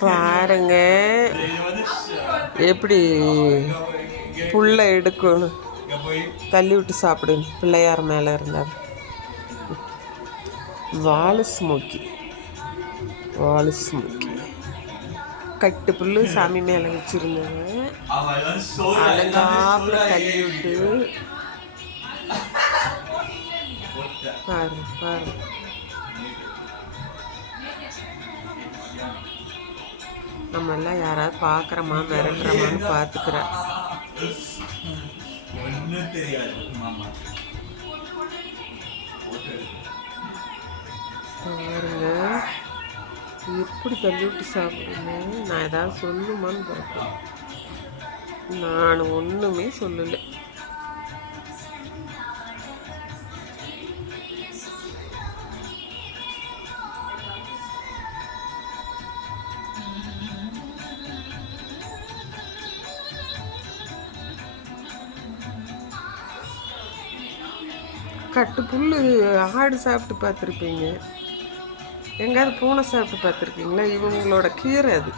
பாருங்க எப்படி புல்ல எடுக்கணும். தள்ளி விட்டு சாப்பிடுங்க. பிள்ளையார் மேலே இருந்தார். வாழை ஸ்மோக்கி கட்டு புல்லு சாமி மேலே வச்சுருந்தாங்க. அலங்காப்புல தள்ளி விட்டு பாருங்க. நம்ம எல்லாம் யாராவது பார்க்குறோமா மிரட்டுறோமான்னு பார்த்துக்கிறா. பாருங்க எப்படி தள்ளி விட்டு சாப்பிடுங்க. நான் ஏதாவது சொல்லுமான்னு பார்ப்பேன். நான் ஒன்றுமே சொல்லலை. கட்டு புல் ஆடு சாப்பிட்டு பார்த்துருப்பீங்க. எங்கேயாவது பூனை சாப்பிட்டு பார்த்துருக்கீங்களா? இவங்களோட கீரை அது.